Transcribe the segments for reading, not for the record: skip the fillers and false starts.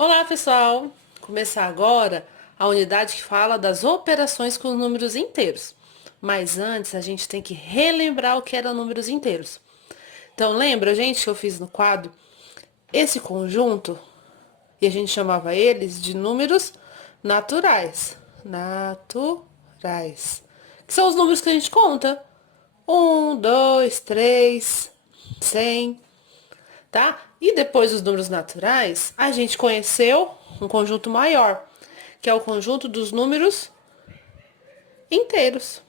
Olá, pessoal! Começar agora a unidade que fala das operações com números inteiros. Mas antes a gente tem que relembrar o que eram números inteiros. Então lembra, gente, que eu fiz no quadro esse conjunto e a gente chamava eles de números naturais. Naturais. Que são os números que a gente conta. 1, 2, 3, 100. Tá? E depois dos números naturais, a gente conheceu um conjunto maior, que é o conjunto dos números inteiros.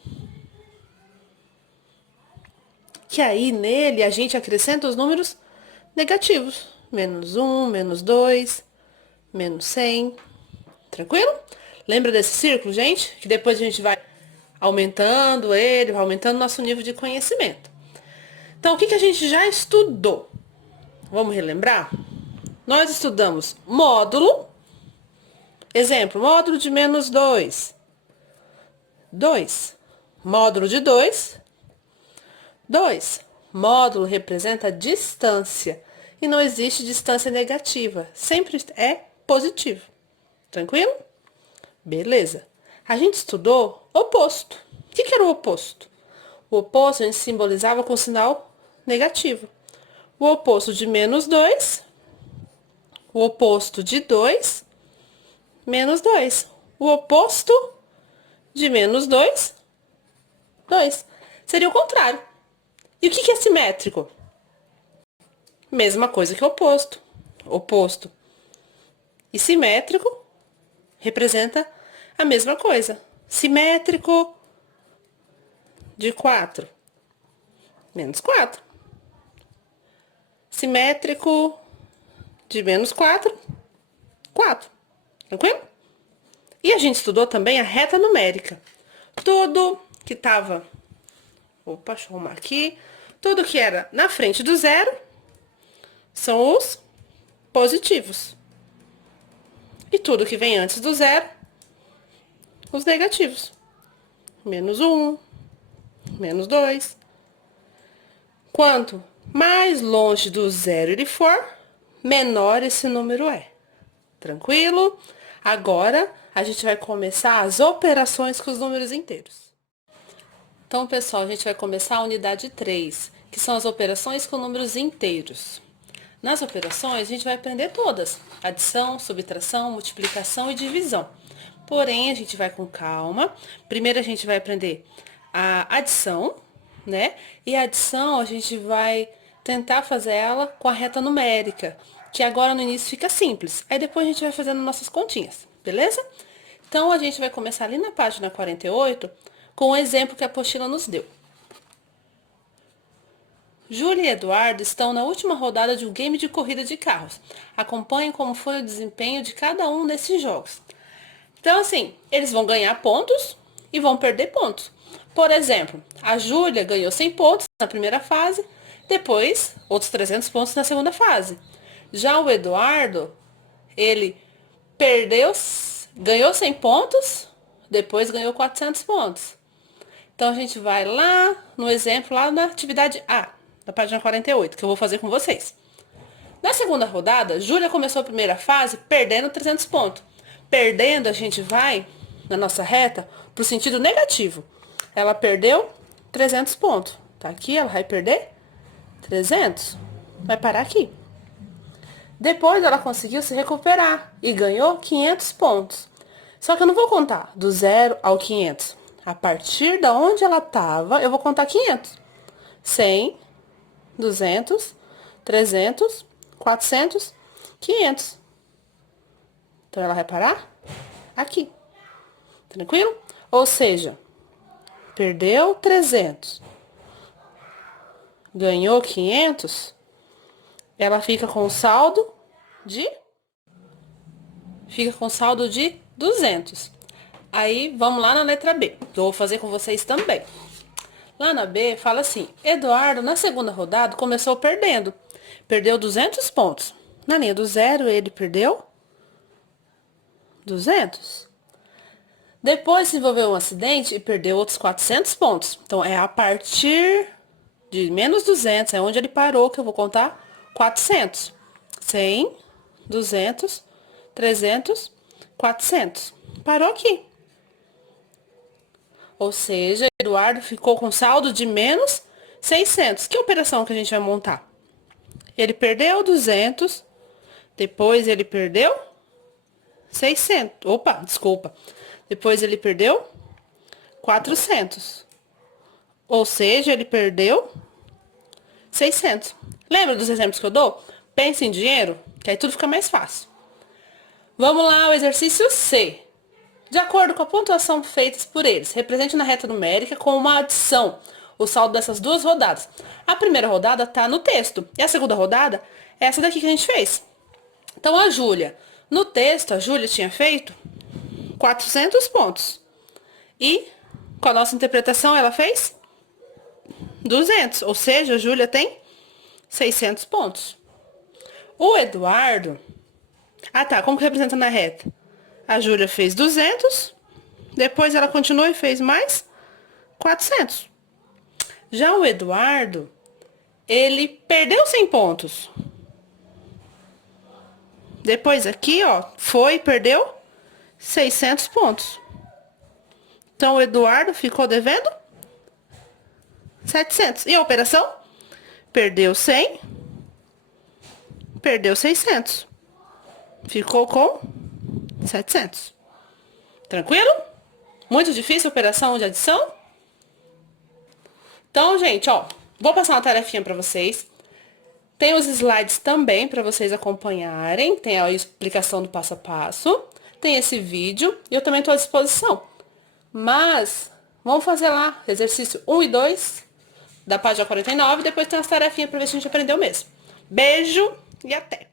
Que aí nele a gente acrescenta os números negativos. -1, -2, -100. Tranquilo? Lembra desse círculo, gente? Que depois a gente vai aumentando ele, vai aumentando nosso nível de conhecimento. Então, o que a gente já estudou? Vamos relembrar? Nós estudamos módulo. Exemplo, módulo de -2. 2. Módulo de 2. 2. Módulo representa distância. E não existe distância negativa. Sempre é positivo. Tranquilo? Beleza. A gente estudou oposto. O que era o oposto? O oposto a gente simbolizava com sinal negativo. O oposto de -2. O oposto de 2. -2. O oposto de -2, 2. Seria o contrário. E o que é simétrico? Mesma coisa que o oposto. Oposto e simétrico representa a mesma coisa. Simétrico de 4, -4. Simétrico de -4, 4. Tranquilo? E a gente estudou também a reta numérica. Tudo que estava... Opa, deixa eu arrumar aqui. Tudo que era na frente do zero são os positivos. E tudo que vem antes do zero, os negativos. -1, -2. Quanto mais longe do zero ele for, menor esse número é. Tranquilo? Agora, a gente vai começar as operações com os números inteiros. Então, pessoal, a gente vai começar a unidade 3, que são as operações com números inteiros. Nas operações, a gente vai aprender todas: adição, subtração, multiplicação e divisão. Porém, a gente vai com calma. Primeiro, a gente vai aprender a adição, né? E a adição, a gente vai tentar fazer ela com a reta numérica, que agora no início fica simples. Aí depois a gente vai fazendo nossas continhas, beleza? Então, a gente vai começar ali na página 48 com o exemplo que a apostila nos deu. Júlia e Eduardo estão na última rodada de um game de corrida de carros. Acompanhem como foi o desempenho de cada um desses jogos. Então, assim, eles vão ganhar pontos e vão perder pontos. Por exemplo, a Júlia ganhou 100 pontos na primeira fase, depois outros 300 pontos na segunda fase. Já o Eduardo, ele ganhou 100 pontos, depois ganhou 400 pontos. Então, a gente vai lá no exemplo, lá na atividade A, da página 48, que eu vou fazer com vocês. Na segunda rodada, Júlia começou a primeira fase perdendo 300 pontos. Perdendo, a gente vai, na nossa reta, para o sentido negativo. Ela perdeu 300 pontos. Tá aqui, ela vai perder 300. Vai parar aqui. Depois, ela conseguiu se recuperar e ganhou 500 pontos. Só que eu não vou contar do 0 ao 500. A partir da onde ela estava, eu vou contar 500. 100, 200, 300, 400, 500. Então, ela vai parar aqui. Tranquilo? Ou seja, perdeu 300, ganhou 500, ela fica com saldo de... Fica com saldo de 200. Aí, vamos lá na letra B. Eu vou fazer com vocês também. Lá na B, fala assim: Eduardo, na segunda rodada, começou perdendo. Perdeu 200 pontos. Na linha do zero, ele perdeu 200. Depois se envolveu um acidente e perdeu outros 400 pontos. Então, é a partir de -200, é onde ele parou, que eu vou contar 400. 100, 200, 300, 400. Parou aqui. Ou seja, Eduardo ficou com saldo de menos 600. Que operação que a gente vai montar? Ele perdeu 200, depois ele perdeu 600. Opa, desculpa. Depois ele perdeu 400. Ou seja, ele perdeu 600. Lembra dos exemplos que eu dou? Pense em dinheiro, que aí tudo fica mais fácil. Vamos lá ao exercício C. De acordo com a pontuação feita por eles, represente na reta numérica com uma adição o saldo dessas duas rodadas. A primeira rodada está no texto e a segunda rodada é essa daqui que a gente fez. Então, a Júlia, no texto, a Júlia tinha feito 400 pontos. E, com a nossa interpretação, ela fez 200. Ou seja, a Júlia tem 600 pontos. O Eduardo... Ah, tá. Como que representa na reta? A Júlia fez 200. Depois ela continuou e fez mais 400. Já o Eduardo, ele perdeu 100 pontos. Depois aqui, ó, foi e perdeu 600 pontos. Então, o Eduardo ficou devendo 700. E a operação? Perdeu 100, perdeu 600. Ficou com 700. Tranquilo? Muito difícil a operação de adição? Então, gente, ó, vou passar uma tarefinha pra vocês. Tem os slides também para vocês acompanharem. Tem a explicação do passo a passo. Tem esse vídeo e eu também estou à disposição. Mas, vamos fazer lá, exercício 1 e 2 da página 49. Depois tem as tarefinhas para ver se a gente aprendeu mesmo. Beijo e até!